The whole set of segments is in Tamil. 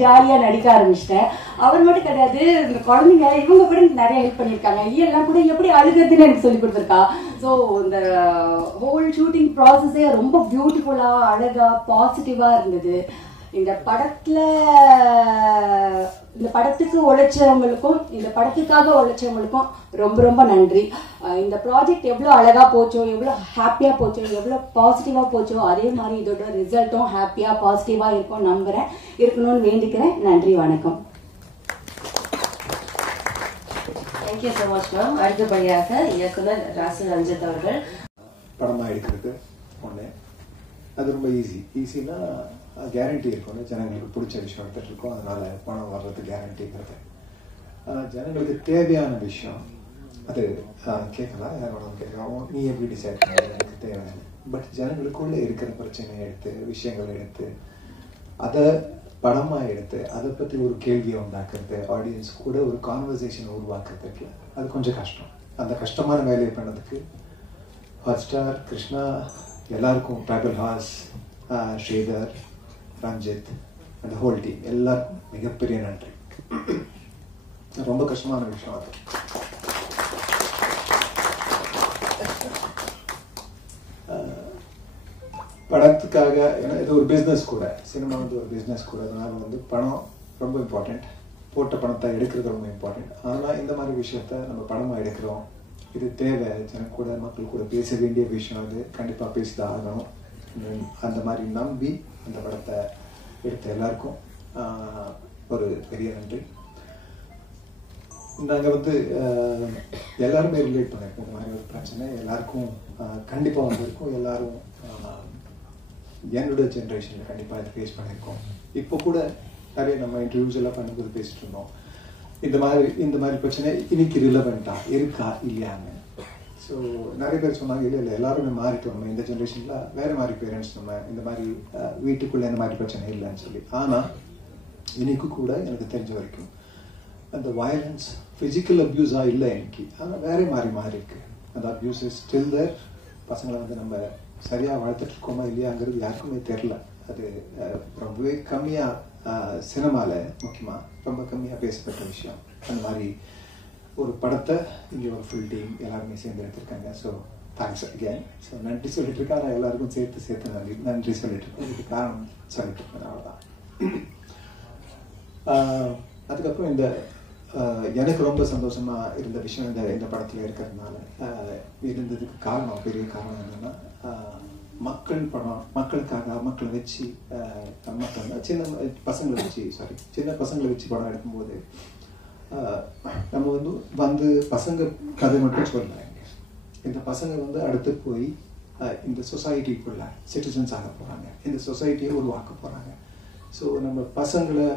ஜாலியாக நடிக்க ஆரம்பிச்சிட்டேன். அவர் மட்டும் கிடையாது, இந்த குழந்தைங்க இவங்க கூட நிறைய ஹெல்ப் பண்ணியிருக்காங்க. எல்லாம் கூட எப்படி அழுகிறதுன்னு எனக்கு சொல்லி கொடுத்துருக்கா. ஸோ இந்த ஹோல் ஷூட்டிங் ப்ராசஸே ரொம்ப பியூட்டிஃபுல்லாக அழகாக பாசிட்டிவாக இருந்தது. இந்த படத்துக்கு உழைச்சவங்களுக்கும் இந்த படத்துக்காக உழைச்சவங்களுக்கும் ரொம்ப ரொம்ப நன்றி. இந்த ப்ராஜெக்ட் எவ்வளோ அழகாக போச்சோ, எவ்வளோ ஹாப்பியாக போச்சோ, எவ்வளோ பாசிட்டிவாக போச்சோ, அதே மாதிரி இதோட ரிசல்ட்டும் ஹாப்பியாக பாசிட்டிவாக இருக்கும் நம்புகிறேன், இருக்கணும்னு வேண்டிக்கிறேன். நன்றி, வணக்கம். Thank you so much ma'am. அடுத்தபடியாக இயக்குனர் ராசு ரஞ்சித் அவர்கள். படமாக எடுக்கிறது ஒன்று, அது ரொம்ப ஈஸினா கேரண்டி இருக்கும். ஜனங்களுக்கு பிடிச்ச விஷயம் எடுத்துகிட்டு இருக்கோம், அதனால் பணம் வர்றது கேரண்டிங்கிறது. ஜனங்களுக்கு தேவையான விஷயம் அது கேட்கலாம், யாரும் கேட்கலாம், நீ எப்படி டிசைட் பண்ண, எனக்கு தேவையான. பட் ஜனங்களுக்குள்ளே இருக்கிற பிரச்சனையை எடுத்து, விஷயங்களை எடுத்து, அதை படமாக எடுத்து அதை பற்றி ஒரு கேள்வியை உண்டாக்குறது, ஆடியன்ஸ் கூட ஒரு கான்வர்சேஷனை உருவாக்குறதுக்கு அது கொஞ்சம் கஷ்டம். அந்த கஷ்டமான வேலையை பண்ணதுக்கு ஹாட்ஸ்டார், கிருஷ்ணா, எல்லாருக்கும், ட்ரைபல் ஹாஸ், ஸ்ரீதர், ரஞ்சித், அந்த ஹோல் டீம் எல்லாருக்கும் மிகப்பெரிய நன்றி. ரொம்ப கஷ்டமான விஷயம் அது. படத்துக்காக, ஏன்னா இது ஒரு பிஸ்னஸ் கூட, சினிமா வந்து ஒரு பிஸ்னஸ் கூட, அதனால வந்து பணம் ரொம்ப இம்பார்ட்டண்ட், போட்ட பணத்தை எடுக்கிறது ரொம்ப இம்பார்ட்டண்ட். ஆனால் இந்த மாதிரி விஷயத்த நம்ம படமாக எடுக்கிறோம், இது தேவை, ஜன கூட மக்கள் கூட பேச வேண்டிய விஷயம், அது கண்டிப்பாக பேசிதான் ஆகணும். அந்த மாதிரி நம்பி அந்த படத்தை எடுத்த எல்லாருக்கும் ஒரு பெரிய நன்றி. நாங்கள் வந்து எல்லாருமே ரிலேட் பண்ணியிருக்கோம். இந்த மாதிரி ஒரு பிரச்சனை எல்லாருக்கும் கண்டிப்பாக வந்திருக்கும். எல்லாரும் என்னோட ஜென்ரேஷனில் கண்டிப்பாக இதை ஃபேஸ் பண்ணியிருக்கோம். இப்போ கூட நிறைய நம்ம இன்டர்வியூஸ் எல்லாம் பண்ணும்போது பேசிட்டு இருந்தோம், இந்த மாதிரி பிரச்சனை இன்னைக்கு ரிலவெண்ட்டாக இருக்கா இல்லையாங்க. ஸோ நிறைய பேர் சொன்னாங்க, இல்லை எல்லாருமே மாறிட்டோம், நம்ம இந்த ஜென்ரேஷனில் வேறு மாதிரி பேரண்ட்ஸ், நம்ம இந்த மாதிரி வீட்டுக்குள்ளே இந்த மாதிரி பிரச்சனை இல்லைன்னு சொல்லி. ஆனால் இன்னைக்கு கூட எனக்கு தெரிஞ்ச வரைக்கும் அந்த வயலன்ஸ் ஃபிசிக்கல் அப்யூஸாக இல்லை இன்னைக்கு, ஆனால் வேற மாறி இருக்கு. அந்த அப்யூஸ் இஸ் ஸ்டில் தேர். பசங்களை வந்து நம்ம சரியாக வளர்த்துட்டு இருக்கோமா இல்லையாங்கிறது யாருக்குமே தெரில. அது ரொம்பவே கம்மியாக சினிமாவில் முக்கியமாக ரொம்ப கம்மியாக பேசப்பட்ட விஷயம். அந்த மாதிரி ஒரு படத்தை இங்கே ஒரு ஃபுல் டீம் எல்லாருமே சேர்ந்து எடுத்திருக்காங்க. So thanks again. ஸோ நன்றி சொல்லிட்டு இருக்கேன். ஆனால் எல்லாருக்கும் சேர்த்து நன்றி சொல்லிட்டு இருக்கேன். இதுக்கு காரணம் சொல்லிட்டு இருக்கேன், அவ்வளோதான். அதுக்கப்புறம் இந்த எனக்கு ரொம்ப சந்தோஷமாக இருந்த விஷயம் இந்த படத்தில் இருக்கிறதுனால இருந்ததுக்கு காரணம், பெரிய காரணம் என்னென்னா, மக்கள் படம், மக்களுக்காக மக்களை வச்சு, மக்கள் சின்ன பசங்களை வச்சு படம் எடுக்கும்போது நம்ம வந்து பசங்க கதை மட்டும் சொல்லலை. இந்த பசங்க வந்து அடுத்து போய் இந்த சொசைட்டிக்குள்ள சிட்டிசன்ஸ் ஆக போகிறாங்க, இந்த சொசைட்டியை உருவாக்க போகிறாங்க. ஸோ நம்ம பசங்களை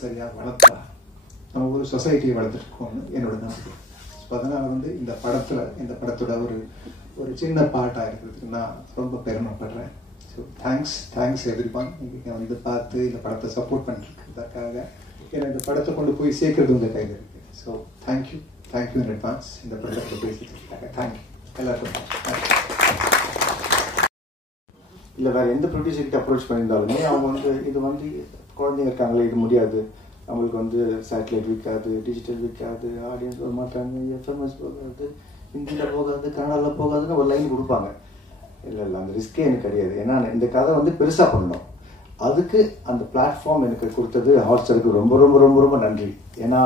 சரியாக வளர்த்தா நம்ம ஒரு சொசைட்டியை வளர்த்துருக்கோம்னு என்னோட நம்பிக்கை. ஸோ அதனால் வந்து இந்த படத்தோட ஒரு சின்ன பாட்டாக இருக்கிறதுக்கு நான் ரொம்ப பெருமைப்படுறேன். So thanks everyone. நீங்கள் வந்து பார்த்து இந்த படத்தை சப்போர்ட் பண்ணிருக்கிறதுக்காக. ஏன்னா இந்த படத்தை கொண்டு போய் சேர்க்கறது உங்கள் கையில் இருக்கு. ஸோ தேங்க்யூ இன் அட்வான்ஸ் இந்த படத்தை பேசிக்கிறதுக்காக. தேங்க்யூ எல்லாருக்கும். இல்லை வேறு எந்த ப்ரொடியூசர்கிட்ட அப்ரோச் பண்ணியிருந்தாலுமே அவங்க வந்து இது வந்து குழந்தைங்க இருக்காங்களே, இது முடியாது, நம்மளுக்கு வந்து சேட்டலைட் விற்காது, டிஜிட்டல் விற்காது, ஆடியன்ஸ் வர மாட்டாங்க, எஃப்எம்எஸ் போகாது, ஹிந்தியில் போகாது, கன்னடாவில் போகாதுன்னு ஒரு லைன் கொடுப்பாங்க. இல்லை அந்த ரிஸ்கே எனக்கு கிடையாது. ஏன்னா இந்த கதை வந்து பெருசாக பண்ணணும். அதுக்கு அந்த பிளாட்ஃபார்ம் எனக்கு கொடுத்தது ஹாட்ஸ்டாருக்கு ரொம்ப ரொம்ப ரொம்ப ரொம்ப நன்றி. ஏன்னா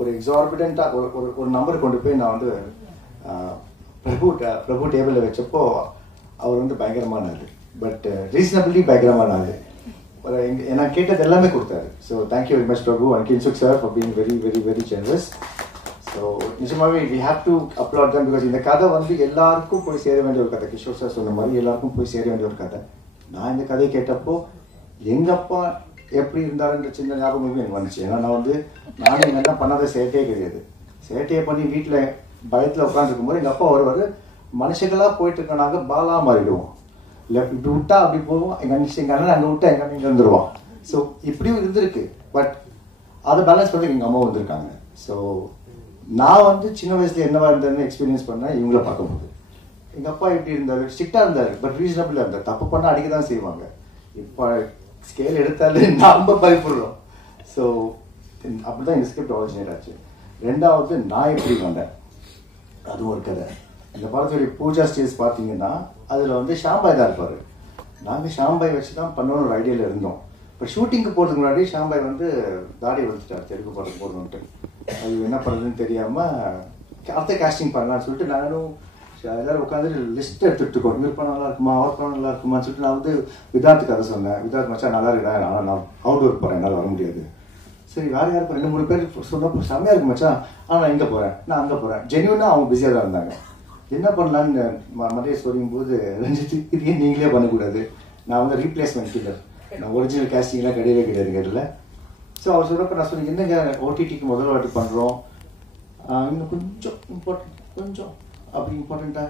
ஒரு எக்ஸார்பிடண்ட்டாக ஒரு நம்பர் கொண்டு போய் நான் வந்து பிரபு டேபிளில் வச்சப்போ அவர் வந்து பயங்கரமானார். But reasonably பயங்கரமானார். ஏன்னா கேட்டது எல்லாமே கொடுத்தாரு. So thank you very much Prabhu and Kinshuk sir for being very very very generous. So நிஜமாவே we have to applaud them. Because இந்த கதை வந்து எல்லாருக்கும் போய் சேர வேண்டிய ஒரு கதை. கிஷோர் சார் சொன்ன மாதிரி எல்லாருக்கும் போய் சேர வேண்டிய ஒரு கதை. நான் இந்த கதையை கேட்டப்போ எங்கள் அப்பா எப்படி இருந்தாருன்ற சின்ன ஞாபகமே எனக்கு வந்துச்சு. ஏன்னா நானும் எங்கள் அண்ணா பண்ணாத சேட்டையே கிடையாது. சேட்டையை பண்ணி வீட்டில் பயத்தில் உட்காந்துருக்கும் போது எங்கள் அப்பா வருவார். மனுஷங்களாக போயிட்டு இருக்க நாங்கள் பாலா மாறிடுவோம். லெஃப்ட் இப்படி விட்டா அப்படி போவோம். எங்கள் அண்ணன் அங்கே விட்டா எங்கள் அண்ணன் இங்கே வந்துடுவான். ஸோ இப்படியும் இருந்திருக்கு. பட் அதை பேலன்ஸ் பண்ணுறதுக்கு எங்கள் அம்மா வந்திருக்காங்க. ஸோ நான் சின்ன வயசுல என்னவா இருந்தேன்னு எக்ஸ்பீரியன்ஸ் பண்ணேன் இவங்கள பார்க்கும்போது. எங்கள் அப்பா எப்படி இருந்தார், ஸ்ட்ரிக்டாக இருந்தார், பட் ரீசனபிளாக இருந்தார். தப்பு பண்ணால் அடிக்க தான் செய்வாங்க. இப்போ ஸ்கேல் எடுத்தாலே நம்ம பயப்படுறோம். ஸோ அப்படி தான் இந்த ஸ்கிரிப்ட் ஆரிஜினேட் ஆச்சு. ரெண்டாவது நான் எப்படி வந்தேன், அதுவும் ஒரு கதை. இந்த படத்துடைய பூஜா ஸ்டேஜ் பார்த்தீங்கன்னா அதில் வந்து ஷாம்பாய் தான் இருப்பார். நாங்கள் ஷாம்பாய் வச்சு தான் பண்ணணும்னு ஒரு ஐடியாவில் இருந்தோம். இப்போ ஷூட்டிங்க்கு போகிறதுக்கு முன்னாடி ஷாம்பாய் வந்து தாடி வச்சுட்டார் தெலுங்கு படம் போடணுன்ட்டு. அது என்ன பண்ணுறதுன்னு தெரியாமல் அடுத்த காஸ்டிங் பண்ணலான்னு சொல்லிட்டு நானும் எல்லோரும் உட்காந்து லிஸ்ட் எடுத்துகிட்டு இருக்கோம். இவர் படம் நல்லா இருக்குமா, அவர் படம் நல்லா இருக்குமான்னு சொல்லிட்டு நான் வந்து விதார்த்து கதை சொன்னேன். விதார்த் மச்சா நல்லா இருக்கா, ஆனால் நான் அவுட்டோர் போகிறேன், என்னால் வர முடியாது. சரி வேறு யார் 2-3 பேர் சொன்னப்போ செம்மையாக இருக்கு மச்சா, ஆனால் நான் இங்கே போகிறேன், நான் அங்கே போகிறேன். ஜென்யூனாக அவங்க பிஸியாக தான் இருந்தாங்க. என்ன பண்ணலான்னு மதிய சொல்லும் போது ரஞ்சித் இதையே நீங்களே பண்ணக்கூடாது, நான் வந்து ரீப்ளேஸ்மெண்ட் கில்லர், நான் ஒரிஜினல் கேஸ்டிங்லாம் கிடையவே கிடையாது கேட்டல. ஸோ அவர் சொல்கிறப்ப நான் சொன்னேன், என்னங்க ஓடிடிக்கு முதல் வாட்டி பண்ணுறோம், இன்னும் கொஞ்சம் இம்பார்ட்டன்ட், கொஞ்சம் அப்படி இம்பார்ட்டண்ட்டாக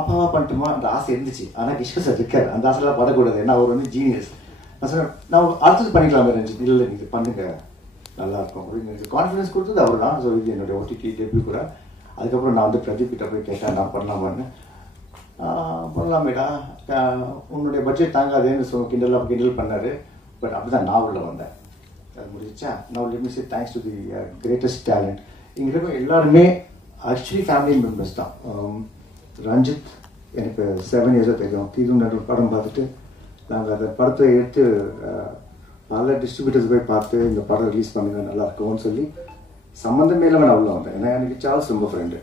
அப்பாவா பண்ணிட்டுமா அந்த ஆசை இருந்துச்சு. ஆனால் கிஷோர் சார் இருக்கார், அந்த ஆசைலாம் படக்கூடாது, ஏன்னா அவர் வந்து ஜீனியஸ். நான் சொன்னேன் நான் அடுத்தது பண்ணிக்கலாமே ரஞ்சித், இல்லை இது பண்ணுங்க நல்லாயிருக்கும் அப்படின்னு எனக்கு கான்ஃபிடன்ஸ் கொடுத்தது அவர் தான். ஸோ இது என்னுடைய ஓடிடி டெபியூ கூட. அதுக்கப்புறம் நான் வந்து பிரதீப் கிட்ட போய் கேட்டேன், நான் பண்ணலாமான்னு. பண்ணலாமேடா, உன்னுடைய பட்ஜெட் தாங்காதேன்னு கிண்டல் பண்ணார். பட் அப்படி தான் நான் உள்ள வந்தேன். அது முடிச்சா நான் let me say thanks to the greatest talent. இங்கே இருக்க எல்லாருமே ஆக்சுவலி ஃபேமிலி மெம்பர்ஸ் தான். ரஞ்சித் எனக்கு 7 இயர்ஸாக தெரியும். தீதும் நடு படம் பார்த்துட்டு நாங்கள் அந்த படத்தை எடுத்து நல்ல டிஸ்ட்ரிபியூட்டர்ஸ் போய் பார்த்து இந்த படம் ரிலீஸ் பண்ணுங்க நல்லா இருக்கும்னு சொல்லி சம்மந்தமே இல்லாமல் நான் உள்ள வந்தேன். ஏன்னா எனக்கு சார்ல்ஸ் ரொம்ப ஃப்ரெண்டு.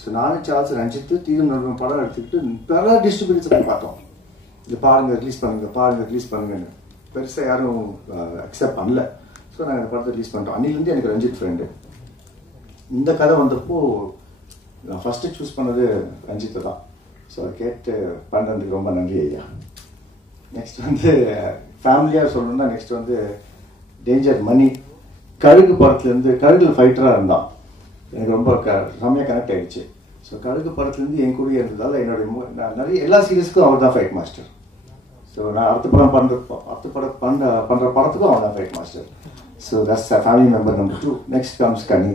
ஸோ நானும் சார்ல்ஸ் ரஞ்சித்து தீதும் நடு படம் எடுத்துக்கிட்டு பல டிஸ்ட்ரிபியூட்டர்ஸ் போய் பார்த்தோம். இது பாருங்க ரிலீஸ் பண்ணுங்க, பாருங்க ரிலீஸ் பண்ணுங்கன்னு. பெருசாக யாரும் அக்செப்ட் பண்ணல. ஸோ நாங்கள் இந்த படத்தை ரிலீஸ் பண்ணிட்டோம். அன்னிலேருந்து எனக்கு ரஞ்சித் ஃப்ரெண்டு. இந்த கதை வந்தப்போ நான் ஃபஸ்ட்டு சூஸ் பண்ணது ரஞ்சித்தை தான். ஸோ அதை கேட்டு பண்ணுறதுக்கு ரொம்ப நன்றி ஐயா. நெக்ஸ்ட் வந்து ஃபேமிலியாக சொல்லணும்னா நெக்ஸ்ட் வந்து டேஞ்சர் மணி. கழுகு படத்துலேருந்து கழுகுல ஃபைட்டராக இருந்தான். எனக்கு ரொம்ப செம்மையாக கனெக்ட் ஆகிடுச்சு. ஸோ கழுகு படத்துலேருந்து என் கூடயே இருந்ததால் என்னுடைய நான் நிறைய எல்லா சீரியஸ்க்கும் அவர் தான் ஃபைட் மாஸ்டர். ஸோ நான் அடுத்த படம் பண்ணுற படத்துக்கும் அவர் தான் fight master. So that's family member number 2. Next comes கனி.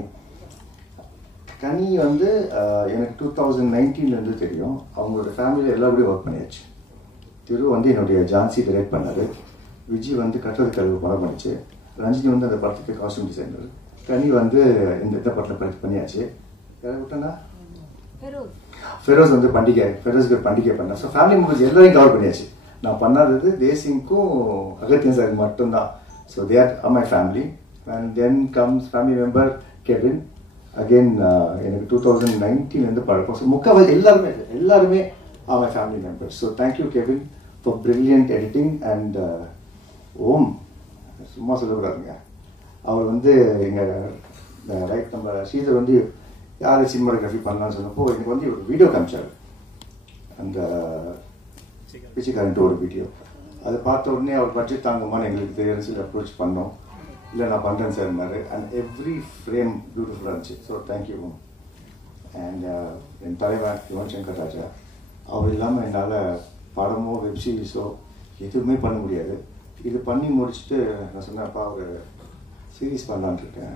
கனி வந்து எனக்கு 2019 தெரியும். அவங்களோட ஃபேமிலியில் எல்லாருடையும் ஒர்க் பண்ணியாச்சு. திரு வந்து என்னுடைய ஜான்சி டைரக்ட் பண்ணார். விஜய் வந்து கட்டுறது கழுவு படம் பண்ணிச்சு. ரஞ்சினி வந்து அந்த படத்துக்கு காஸ்டியூம் டிசைனர். கனி வந்து இந்த படத்தில் பண்ணியாச்சு. யாரை விட்டேன்னா ஃபெரோஸ் வந்து ஃபெரோஸ்க்கு பண்டிகை பண்ணேன். ஸோ ஃபேமிலி மெம்பர்ஸ் எல்லாரையும் கவர் பண்ணியாச்சு. நான் பண்ணாதது தேசிங்க்கும் அகத்தியன் சார் மட்டும்தான். So they are my family. And then comes family member Kevin. Again எனக்கு 2019 பழக்கம். ஸோ முக்கால்வாசி எல்லாருமே are my family members. So thank you Kevin for brilliant editing. And Om சும்மா சொல்லக்கூடாதுங்க, அவர் வந்து எங்கள் ரைட் நம்ம ஸ்ரீதர் வந்து யார் சினிமாட்டோகிராஃபி பண்ணலான்னு சொன்னப்போ எனக்கு வந்து ஒரு வீடியோ காமிச்சார். அந்த பிச்சைக்காரன்ட்டு ஒரு வீடியோ. அதை பார்த்த உடனே அவர் பட்ஜெட் தாங்குமான்னு எங்களுக்கு தெரியாது சொல்லி அப்ரோச் பண்ணோம். இல்லை நான் பண்ணுறேன் சார்னாரு. அண்ட் எவ்ரி ஃப்ரேம் பியூட்டிஃபுல்லாக இருந்துச்சு. So thank you. அண்ட் என் தலைவர் யுவன் சங்கர் ராஜா, அவர் இல்லாமல் என்னால் படமோ வெப் சீரிஸோ எதுவுமே பண்ண முடியாது. இது பண்ணி முடிச்சுட்டு நான் சொன்னேன்ப்பா ஒரு சீரீஸ் பண்ணலான்னு இருக்கேன்.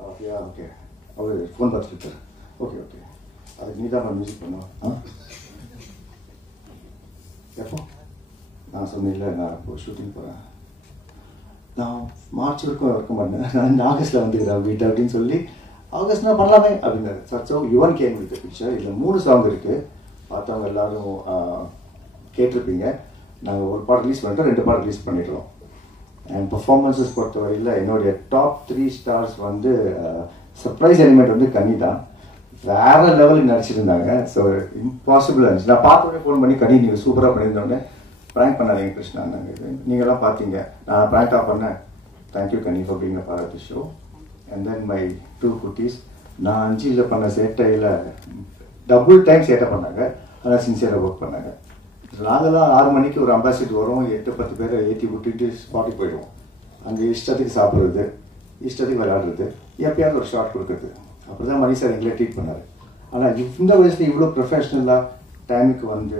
அப்படியா, ஓகே. அவர் ஃபோன் பார்த்துட்டு ஓகே ஓகே அதுக்கு நீ தான் மியூசிக் பண்ணுவோம். எப்போ நான் சொன்னேன், இல்லை நான் இப்போ ஷூட்டிங் போகிறேன், நான் மார்ச் வரைக்கும் இருக்க மாட்டேன், நான் இந்த ஆகஸ்ட்டில் வந்துக்கிறேன் வீட்டு அப்படின்னு சொல்லி ஆகஸ்ட்னா பண்ணலாமே அப்படின்னாரு. Sir so Yuvan game with picture. இதில் 3 சாங் இருக்குது. பார்த்தவங்க எல்லோரும் கேட்டிருப்பீங்க. நாங்கள் ஒரு பாட்டு ரிலீஸ் பண்ணிட்டோம், 2 பாட்டு ரிலீஸ் பண்ணிடுறோம். அண்ட் பர்ஃபார்மன்ஸஸ் பொறுத்தவரையில் என்னுடைய டாப் 3 ஸ்டார்ஸ் வந்து சர்ப்ரைஸ் எலிமெண்ட் வந்து கனி தான். வேறு லெவலுக்கு நடிச்சிருந்தாங்க. ஸோ இம்பாசிபிளாக இருந்துச்சு. நான் பார்த்தோன்னே ஃபோன் பண்ணி கனி நீங்கள் சூப்பராக பண்ணியிருந்தோடனே ப்ராங்க் பண்ணாதீங்க கிருஷ்ணா, நாங்கள் நீங்கள்லாம் பார்த்தீங்க, நான் ப்ராங்காக பண்ணேன். Thank you Kani for being a part of the show. And then my 2 குட்டீஸ். நான் 5 பண்ண சேட்டையில் டபுள் டைம் சேட்டை பண்ணாங்க, ஆனால் சின்சியராக ஒர்க் பண்ணாங்க. நாங்கள்லாம் 6 மணிக்கு ஒரு அம்பாசிடர் வரும், 8-10 பேரை ஏற்றி விட்டுட்டு ஸ்பாட்டுக்கு போயிடுவோம். அங்கே இஷ்டத்துக்கு சாப்பிட்றது, இஷ்டத்துக்கு விளையாடுறது, எப்பயாவது ஒரு ஷார்ட் கொடுக்குறது. அப்படி தான் மணி சார் எங்களை ட்ரீட் பண்ணார். ஆனால் இந்த வயசில் இவ்வளோ ப்ரொஃபஷ்னலாக டைமுக்கு வந்து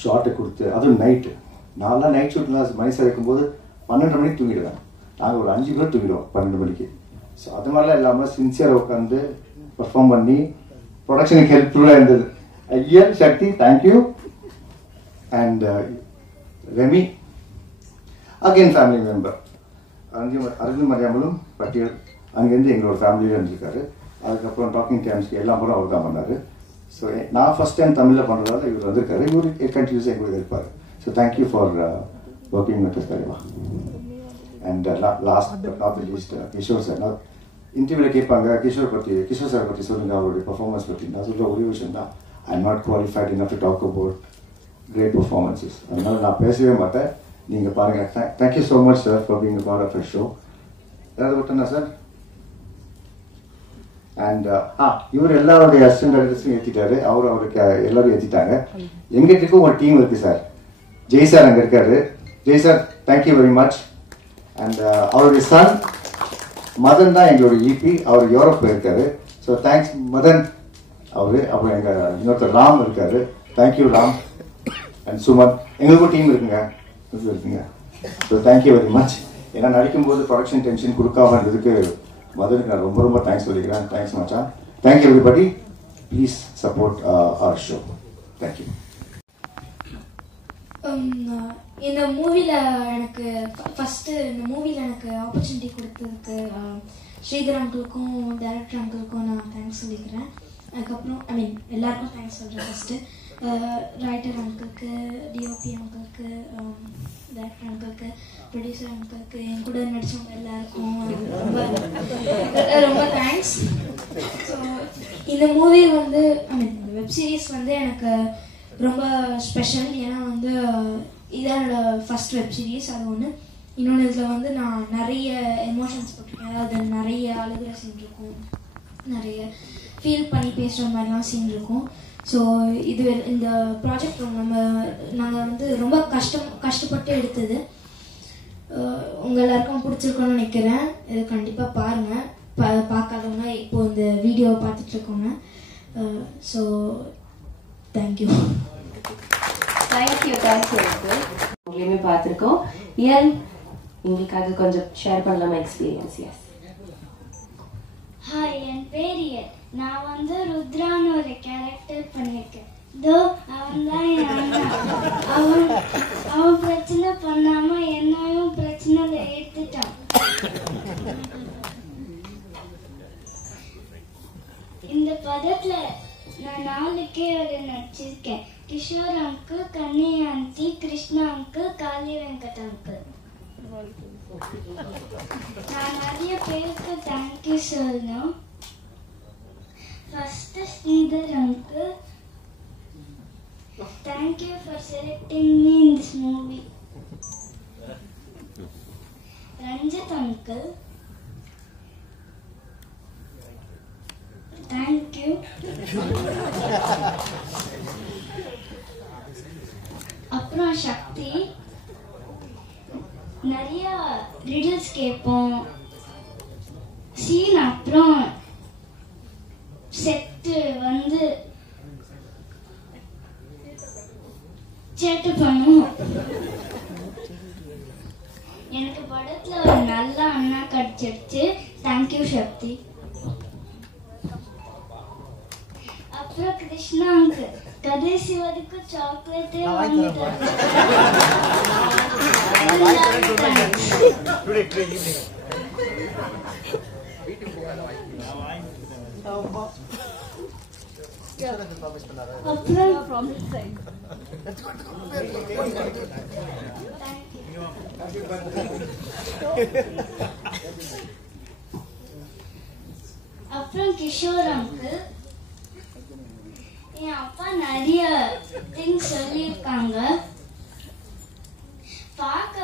ஷார்ட்டை கொடுத்து, அதுவும் நைட்டு. நான்லாம் நைட் ஷூட்லாம் மணி சார் இருக்கும்போது 12 மணிக்கு தூங்கிடுவேன். நாங்கள் ஒரு 5 பேர் தூங்கிடுவோம் 12 மணிக்கு. ஸோ அது மாதிரிலாம் இல்லாமல் சின்சியராக உட்காந்து பர்ஃபார்ம் பண்ணி ப்ரொடக்ஷனுக்கு ஹெல்ப்ஃபுல்லாக இருந்தது. Aiyan Sakthi thank you. And Remi again family member Aravind மரியாமலும் பட்டியல் அங்கேருந்து எங்களோட ஃபேமிலியில் இருந்திருக்காரு. அதுக்கப்புறம் டாக்கிங் டைம்ஸ்க்கு எல்லா படம் அவர் தான் பண்ணார். ஸோ நான் ஃபஸ்ட் டைம் தமிழில் பண்ணுறதால இவர் வந்திருக்காரு. இவர் கண்டினியூஸாக எங்களுக்கு இருப்பார். So thank you for working with us தலைவா. And last but not least Kishore sir. நான் இன்டர்வியூவில் கேட்பாங்க கிஷோர் சார் பற்றி சொல்லுங்கள், அவருடைய பர்ஃபார்மன்ஸ் பற்றி. நான் சொல்கிற ஒரே விஷயம் தான், I am not qualified enough to talk about great performances. அதனால் நான் பேசவே மாட்டேன். நீங்கள் பாருங்கள். Thank you so much sir for being part of a show. ஏதாவது விட்டேன்னா சார்? அண்ட் இவர் எல்லாருடைய அசிஸ்டன்ட் டைரக்டர்ஸும் ஏற்றிட்டாரு. அவருக்கு எல்லாரும் ஏற்றிட்டாங்க. எங்கிட்ட ஒரு டீம் இருக்குது சார். ஜெய் சார் அங்கே இருக்காரு. Jai sir thank you very much. And அவருடைய சன் மதன் தான் எங்களோட இபி. அவர் யூரோப் போயிருக்காரு. So thanks Madan. அப்புறம் எங்கள் இன்னொருத்தர் ராம் இருக்காரு. தேங்க்யூ ராம். அண்ட் சுமன். எங்களுக்கும் டீம் இருக்குங்க. So thank you very much. ஏன்னா நடிக்கும்போது ப்ரொடக்ஷன் டென்ஷன் கொடுக்காம இருந்ததுக்கு மதனுக்கு நான் ரொம்ப ரொம்ப தேங்க்ஸ் சொல்லிக்கிறேன். தேங்க்ஸ் மச்சான். Thank you everybody. Please support our show. Thank you. இந்த மூவியில் எனக்கு ஃபஸ்ட்டு எனக்கு ஆப்பர்ச்சுனிட்டி கொடுத்ததுக்கு ஸ்ரீதர் அங்கிளுக்கும் டைரக்டர் அங்கிளுக்கும் நான் தேங்க்ஸ் சொல்லிக்கிறேன். அதுக்கப்புறம் எல்லாருக்கும் தேங்க்ஸ் சொல்கிறேன். ஃபஸ்ட்டு ரைட்டர் அங்கிளுக்கு, டிஓபி அங்கிளுக்கு, டைரக்டர் அங்கிளுக்கு, ப்ரொடியூசர் அங்கிளுக்கு, என் கூட நடித்தவங்க எல்லாருக்கும் ரொம்ப தேங்க்ஸ். ஸோ இந்த மூவி இந்த வெப் சீரிஸ் எனக்கு ரொம்ப ஸ்பெஷல். ஏன்னா இதான் என்னோட ஃபர்ஸ்ட் வெப் சீரிஸ். அது ஒன்று. இன்னொன்று இதில் நான் நிறைய எமோஷன்ஸ் போட்டிருக்கேன். அதாவது நிறைய அழுகிற சீன் இருக்கும், நிறைய ஃபீல் பண்ணி பேசுகிற மாதிரிலாம் சீன் இருக்கும். ஸோ இந்த ப்ராஜெக்ட் நாங்கள் ரொம்ப கஷ்டப்பட்டு எடுத்தது. உங்கள் எல்லாருக்கும் பிடிச்சிருக்கோன்னு நினைக்கிறேன். இது கண்டிப்பாக பாருங்கள். பார்க்காதவங்க இப்போ இந்த வீடியோவை பார்த்துட்ருக்கோங்க. So thank you. உங்களையுமே பார்த்துருக்கோம். இயல் உங்களுக்காக கொஞ்சம் ஷேர் பண்ணலாமா எக்ஸ்பீரியன்ஸ்? எஸ். ஹாய், என் பேர் இயல். நான் ருத்ரான்னு ஒரு கேரக்டர் பண்ணியிருக்கேன். அவன் தான் என் அண்ணா. அவன் பிரச்சனை பண்ணாம என்னையும் பிரச்சனையில எடுத்துட்டான். இந்த படத்துல நான் 4 பேர் நடிச்சிருக்கேன். கிஷோர் அங்கிள், கண்ணி ஆண்டி, கிருஷ்ணா அங்கிள், காளி வெங்கட் அங்கிள். நான் நிறைய பேருக்கு தேங்க்யூ சொல்லணும். First Sridhar uncle, thank you for selecting me in this movie. Ranjit uncle, thank you. அப்புறம் சக்தி, நிறைய ரிடில்ஸ் கேட்போம். சீன் அப்புறம் செட்டு சேட்டு பண்ணுவோம். எனக்கு படத்துல ஒரு நல்ல அண்ணா கிடைச்சிருச்சு. தேங்க்யூ சக்தி. அப்புறம் கிருஷ்ணா அங்கிள், கடைசி வரைக்கும் சாக்லேட்டே வாங்கி அப்புறம் கிஷோர் அங்கிள், என் அப்பா நிறைய திங்ஸ் சொல்லியிருக்காங்க. பார்க்க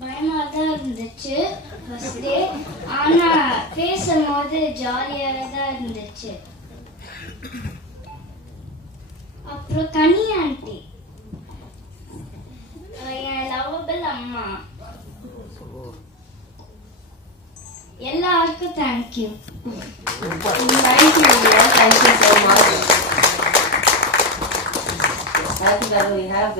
பயமா தான் இருந்துச்சு ஃபர்ஸ்ட் டே. ஆனா பேசும்போது ஜாலியாக தான் இருந்துச்சு. அப்புறம் கனி ஆண்டி, என் லவ்வபிள் அம்மா. எல்லாருக்கும் thank you. Thank you so much. I think that we have